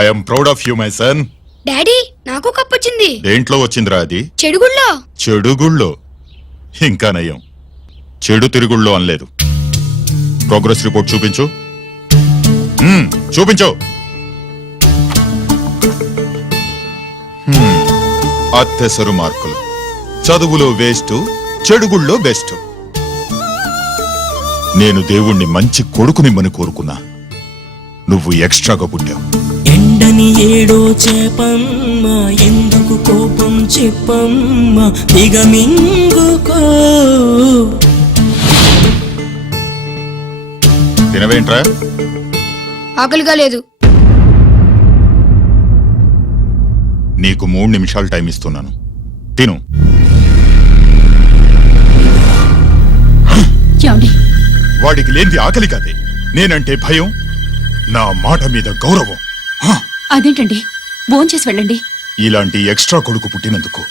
I'm proud of you my son. Daddy నాకు cup వచ్చింది. దేంట్లో వచ్చిందిరా అది? చెడుగుళ్ళో. చెడుగుళ్ళో? ఇంకా నయం, చెడు తిరుగుళ్ళో అనలేదు. ప్రోగ్రెస్ రిపోర్ట్ చూపించు. చూపించు. అత్తెసరు మార్కులు, చదువులో వేస్ట్, చెడుగుళ్ళో బెస్ట్. నేను దేవుణ్ణి మంచి కొడుకునిమ్మని కోరుకున్నా, నువ్వు ఎక్స్ట్రాగా పుట్టావు. ఎండని ఏడో చేపమ్మ, ఎందుకు కోపం చెప్పమ్మ, దిగమింగుకో. తినవేంట్రా? ఆకలిగా లేదు. నీకు 3 నిమిషాలు టైం ఇస్తున్నాను, తిను. వాడికి లేనిది ఆకలి కాదే, నేనంటే భయం, నా మాట మీద గౌరవం. అదేంటండి, భోంచేసి వెళ్ళండి. ఇలాంటి ఎక్స్ట్రా కొడుకు పుట్టినందుకు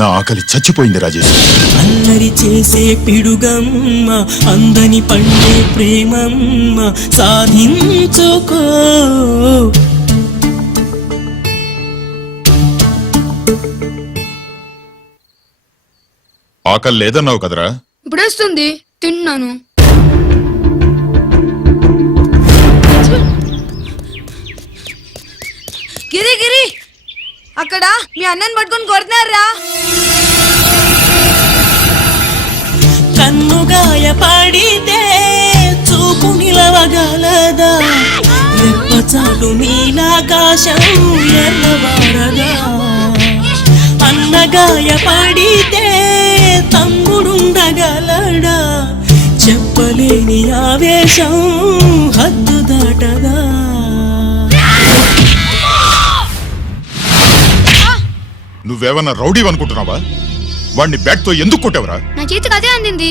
నా ఆకలి చచ్చిపోయింది రాజేష్. అల్లరి చేసే పిడుగమ్మ, అందని పండే ప్రేమమ్మ, సాధించుకో. ఆకలి లేదన్నావు కదరా? ఇప్పుడేస్తుంది, తిన్నాను. గిరి గిరి, అక్కడ మీ అన్నని పట్టుకొని కొడుతున్నారా? కన్నుగాయ పడితే చూపు నిలవగలదా, రెప్పచాటు నీలాకాశం ఎర్రవారదా. అన్నగాయ పడితే తమ్ముడుండగలడా, చెప్పలేని ఆవేశం హద్దు దాటదా. నువ్వేమన్నా రౌడీ అనుకుంటున్నావా? వాడిని బ్యాట్ తో ఎందుకు కొట్టావరా? నా చేతికి అదే అందింది.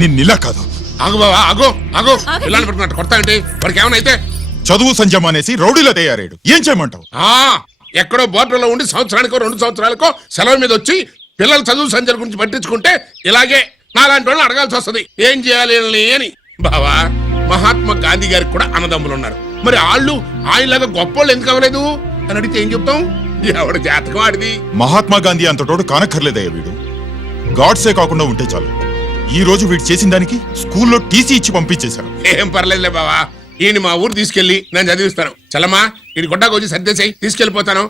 నిన్నిలా కాదు. ఆగు బావా, ఆగు ఆగు. పిల్లలు పెట్టుకున్నట్టు కొడతా అంటే వాడికి ఏమైనా అయితే? చదువు సంజమానేసి రౌడీలో తయారాడు, ఏం చేయమంటావు? ఎక్కడో బోర్డులో ఉండి సంవత్సరానికో 2 సంవత్సరాలకో సెలవు మీద వచ్చి పిల్లల చదువు సంజల గురించి పట్టించుకుంటే ఇలాగే నాలాంటి వాళ్ళని అడగాల్సి వస్తుంది, ఏం చేయాలి అని. బావా, మహాత్మా గాంధీ గారికి కూడా అన్నదమ్ములు ఉన్నారు, మరి వాళ్ళు ఆయనలాగా గొప్పోళ్ళు ఎందుకు అవ్వలేదు అని అడిగితే ఏం చెప్తాం? ఎవడు జాతకం ఆడిది. మహాత్మా గాంధీ అంతటోడు కానక్కర్లేదయ్య వీడు. గాడ్సే కాకుండా ఉంటే చాలు. ఈ రోజు వీడు చేసిన దానికి స్కూల్లో టీసీ ఇచ్చి పంపించేశారు. ఏం పర్లేదులే బావా, ఈయన మా ఊరు తీసుకెళ్లి నేను చదివిస్తాను. చలమా, ఈయన గొడ్డాకు వచ్చి సర్దేశాయి, తీసుకెళ్లిపోతాను.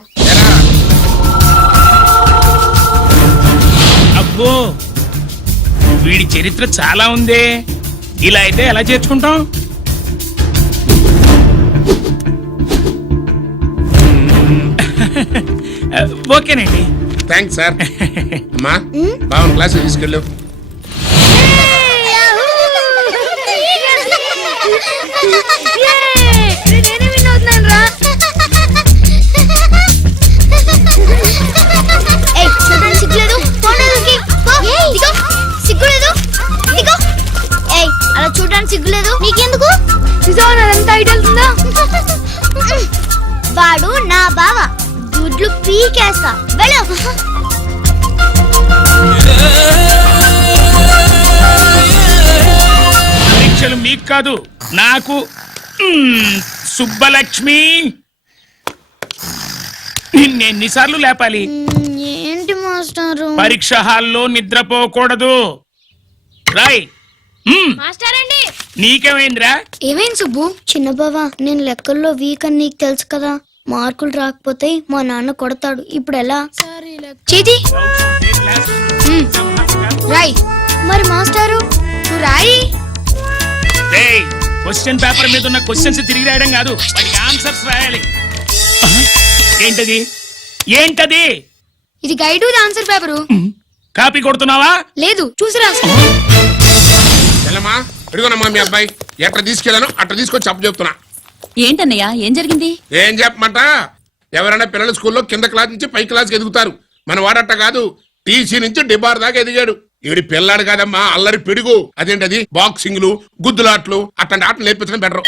అబ్బో, వీడి చరిత్ర చాలా ఉందే, ఇలా అయితే ఎలా చేర్చుకుంటాం? ఓకేనండి, థ్యాంక్స్ సార్. అమ్మా, బావన్ క్లాస్ తీసుకెళ్ళు. అలా చూడడానికి సిగ్గులేదు నీకెందుకు? వాడు నా బావ, గుడ్లు పీకేస్తా. పరీక్షలు మీకు కాదు, నాకు. సుబ్బలక్ష్మి, నిన్నెన్నిసార్లు లేపాలి? ఏంటి మాస్టారు? పరీక్ష హాల్లో నిద్రపోకూడదు. రాయ్. మాస్టర్ అండి, నీకేమైందిరా? ఏమైంది సుబ్బు? చిన్న బావా, నేను లెక్కల్లో వీక్ అని నీకు తెలుసు కదా, మార్కులు రాకపోతే మా నాన్న కొడతాడు. ఇప్పుడు ఎలా? చేతి రాయ్. మరి మాస్టారు నువ్వు రాయి. క్వశ్చన్ పేపర్ మీద ఉన్న క్వశ్చన్స్ తిరిగి రాయడం కాదు, వాటికి ఆన్సర్స్ రాయాలి. ఏంటది? ఏంటది? ఇది గైడ్ ఆన్సర్ పేపరు. కాపీ కొడుతున్నావా? లేదు, చూసి రాసుకో. చలమా, ఇదిగోనమ్మా మీ అబ్బాయి. ఎట్లా తీసుకెళ్ళాను అట్లా తీసుకొచ్చి చెప్పు చెప్తున్నా. ఏంటన్నయ్యా, ఏం జరిగింది? ఏం చెప్పమంట, ఎవరైనా పిల్లల స్కూల్లో కింద క్లాస్ నుంచి పై క్లాస్కి ఎదుగుతారు, మన వాడట్ట కాదు, టీసీ నుంచి డిబార్ దాకా ఎదిగాడు. ఈడి పిల్లాడు కాదమ్మా, అల్లరి పిడుగు. అదేంటది, బాక్సింగ్లు, గుద్దులాట్లు, అట్లాంటి ఆటలు నేర్పించడం బెటర్.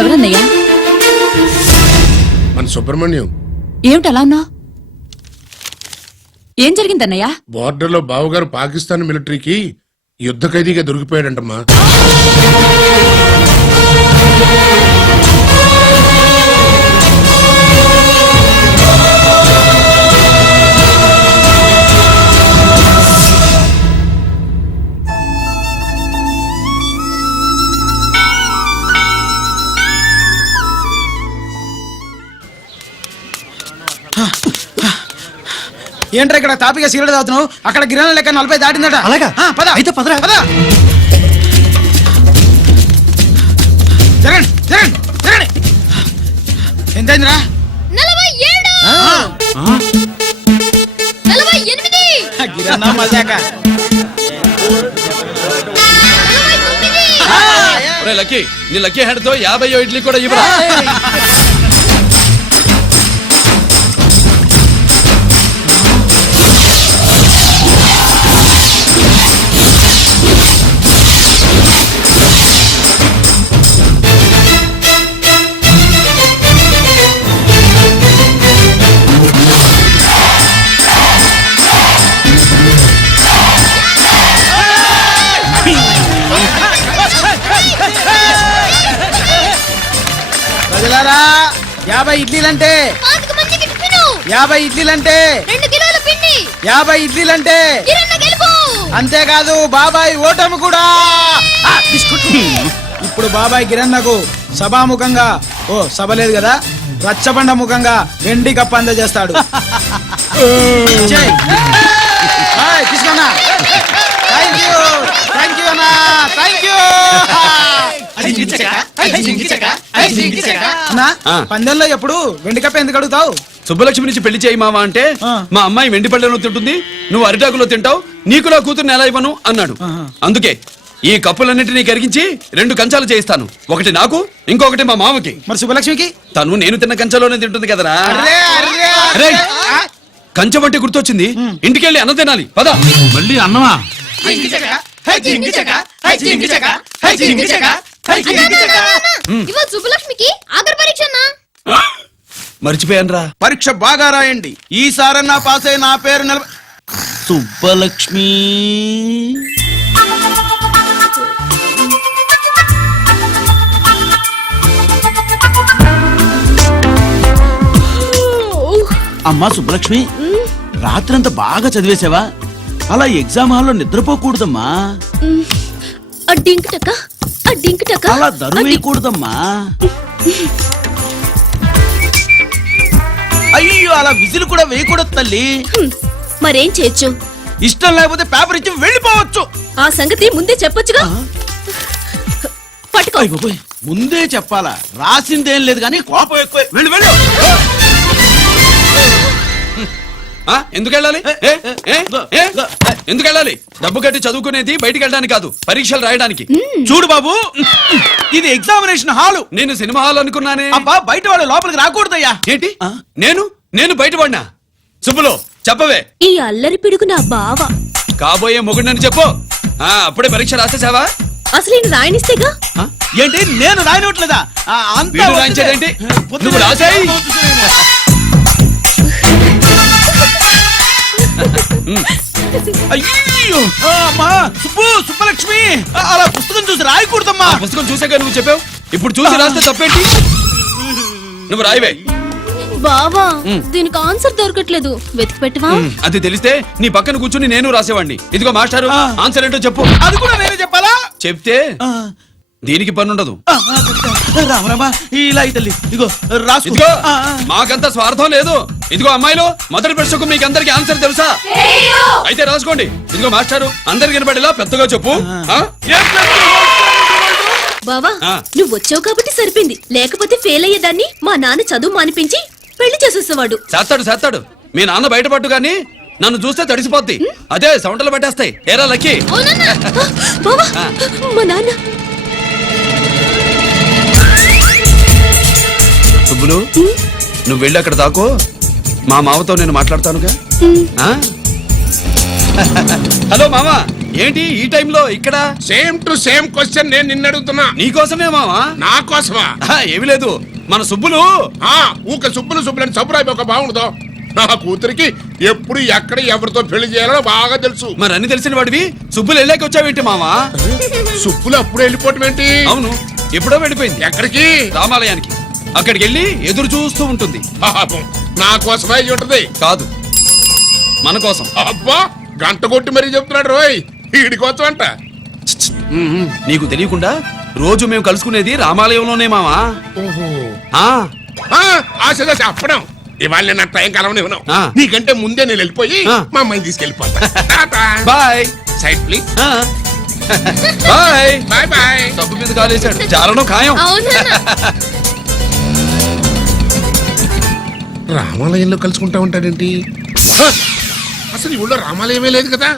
ఎవరన్నయ్యా? మన సుబ్రహ్మణ్యం ఏమిటి అలా ఉన్నావు? ఏం జరిగిందన్నయ్యా? బోర్డర్లో బావగారు పాకిస్తాన్ మిలిటరీకి యుద్ధ ఖైదీగా దొరికిపోయాడంటమ్మా. ఏంట్రా ఇక్కడ తాపిగా సిగరెట్ తాగుతున్నావు? అక్కడ గిరాన లెక్క 40 దాటిందట. అలాగా? పద అయితే పదరా. పద. జరగండి జరగండి జరగండి. ఎంతైందిరా? 47 గిరానా మజాక. లక్కీ నీ లక్కీ హ్యాండ్ తో 50 ఇడ్లీ కూడా ఇవ్వరా. ప్రజలారా 50 ఇడ్లీలంటే 50 ఇడ్లీలంటే 2 కిలోల పిండి 50 ఇడ్లీలంటే కిరణ్ గెలుపు. అంతేకాదు బాబాయ్ ఓటమి కూడా. బిస్కుట్. ఇప్పుడు బాబాయ్ గిరన్నకు సభాముఖంగా సభ లేదు కదా, రచ్చబండ ముఖంగా వెండి కప్పు అందజేస్తాడు. తీసుకోనా. థ్యాంక్ యూ అన్నా, థ్యాంక్ యూ. అన్నా, పందెంలో ఎప్పుడు వెండి కప్పు ఎందుకు అడుగుతావు? సుబ్బలక్ష్మి నుంచి పెళ్లి చేయి మావా అంటే ఆ. మా అమ్మాయి వెండి పళ్ళెంలో తింటుంది, నువ్వు అరిటాకులో తింటావు, నీకు నా కూతుర్ని ఎలా ఇవ్వను అన్నాడు. అందుకే ఈ కప్పులన్నింటినీ కరిగించి 2 కంచాలు చేయిస్తాను. ఒకటి నాకు, ఇంకొకటి మా మామకి. మరి శుభలక్ష్మికి? తను నేను తిన్న కంచంలోనే తింటుంది కదరా. అర్రే, అర్రే, అరే, అర్రే. కంచం అంటే గుర్తొచ్చింది, ఇంటికెళ్ళి అన్నం తినాలి పద. మళ్ళీ అన్నమా? ఇవాళ శుభలక్ష్మికి ఆఖరి పరీక్ష అన్నా. మర్చిపోయానురా. పరీక్ష బాగా రాయండి, ఈసారన్నా పాస్ అయి నా పేరు సుబ్బలక్ష్మి. అమ్మా సుబ్బలక్ష్మి, రాత్రంతా బాగా చదివేశావా? అలా ఎగ్జామ్ హాల్లో నిద్రపోకూడదమ్మా. అలా దరువేయకూడదమ్మా. అయ్యో, అలా విజిల్ కూడా వేయకూడదు తల్లి. మరేం చేయొచ్చు? ఇష్టం లేకపోతే పేపర్ ఇచ్చి వెళ్ళిపోవచ్చు. ఆ సంగతి ముందే చెప్పొచ్చుగా. పట్టుకో. అయ్య బాబోయ్, ముందే చెప్పాలా? రాసిందేం లేదు కానీ కోపం ఎక్కువ. వెళ్ళు వెళ్ళు. ఎందుకు వెళ్ళాలి? ఎందుకు వెళ్ళాలి? డబ్బు కట్టి చదువుకునేది బయటికి వెళ్ళడానికి కాదు, పరీక్షలు రాయడానికి. చూడు బాబు, ఇది ఎగ్జామినేషన్ హాలు. నేను సినిమా హాల్ అనుకున్నానే. అబ్బా, బయట వాళ్ళు లోపలికి రాకూడదయ్యా. ఏంటి? నేను బయటపడినా? సుబ్బులు చెప్పవే. ఈ అల్లరి పిడుగు నా బావ. కాబోయే మొగుడినని చెప్పు. అప్పుడే పరీక్ష రాసేసావా? అసలు నేను రాయనిస్తేగా. ఏంటి, నేను రాయనట్లేదా? వీడు రాయించేదేంటి? నువ్వు రాసాయి. అయ్యో, అమ్మా సుబ్బలక్ష్మి, అలా పుస్తకం చూసి రాయకూడదమ్మా. పుస్తకం చూసాక నువ్వు చెప్పావు, ఇప్పుడు చూసి రాస్తే తప్పేంటి? నువ్వు రాయవే. బావా, దీనికి ఆన్సర్ దొరకట్లేదు, వెతికి పెట్టవా? అది తెలిస్తే నీ పక్కన కూర్చుని నేను రాసేవాడిని. ఇదిగో మాస్టారు, ఆన్సర్ ఏంటో చెప్పు. అది కూడా నేనే చెప్పాలా? చెప్తే దీనికి పనుండదు. రామరామా, ఇలా తల్లి, ఇదిగో రాసుకో. ఇదిగో, మాకంత స్వార్థం లేదు. ఇదిగో అమ్మాయిలు, మొదటి ప్రశ్నకు మీకు అందరికి ఆన్సర్ తెలుసా? అయితే రాసుకోండి. ఇదిగో మాస్టారు, అందరికి వినపడేలా పెద్దగా చెప్పు. బావా, నువ్వు వచ్చావు కాబట్టి సరిపోయింది, లేకపోతే ఫెయిల్ అయ్యేదాన్ని. మా నాన్న చదువు మానిపించి పెళ్లి చేసేసేవాడు. చేస్తాడు. మీ నాన్న బయటపట్టు గాని నన్ను చూస్తే తడిసిపోద్ది. అదే సౌంటలు పట్టేస్తాయి. ఏరా లక్కీ. బావా, మా నాన్న. సుబ్బులు, నువ్వు వెళ్ళి అక్కడ దాకో, మా మామతో నేను మాట్లాడతానుగా. హలో మామ, ఏంటి ఈ టైంలో ఇక్కడ? సేమ్ టు సేమ్ క్వశ్చన్ నేను నిన్ను అడుగుతున్నా. నీకోసమే మావా. నా కోసమా? ఏమి లేదు, మన సుబ్బులు ఊక సుబ్బులని సబ్బురాయి ఒక బాగుండదు. నా కూతురికి ఎప్పుడు ఎక్కడ ఎవరితో పెళ్లి చేయాలో బాగా తెలుసు. మరి అన్ని తెలిసిన వాడివి సుబ్బులు వెళ్ళాక వచ్చావేంటి మావా? సుబ్బులు అప్పుడు వెళ్ళిపోవటం ఏంటి? అవును, ఎప్పుడో వెళ్ళిపోయింది. ఎక్కడికి? రామాలయానికి. అక్కడికి వెళ్ళి ఎదురు చూస్తూ ఉంటుంది. పాపం, నా కోసమే అయి ఉంటది. కాదు, మన కోసం. అబ్బా, గంట కొట్టి మరీ చెప్తున్నాడు రోయ్, వీడి కోసం అంట. నీకు తెలియకుండా రోజు మేము కలుసుకునేది రామాలయంలోనే మావా. ఆశ చెప్పడం. ఇవాళ నేను నా టైం కలవని ఉన్నావు. ఆ. నీకంటే ముందే నేను వెళ్ళిపోయి ఆ. మా అమ్మాయిని తీసుకెళ్ళిపోతా. Bye. Side please. Bye. Bye bye. డబ్బు మీద కాలేశాడు, జారడం ఖాయం. అవునా? రామాలయంలో కలుసుకుంటా ఉంటాడేంటి? అసలు ఈ ఊళ్ళో రామాలయమే లేదు కదా.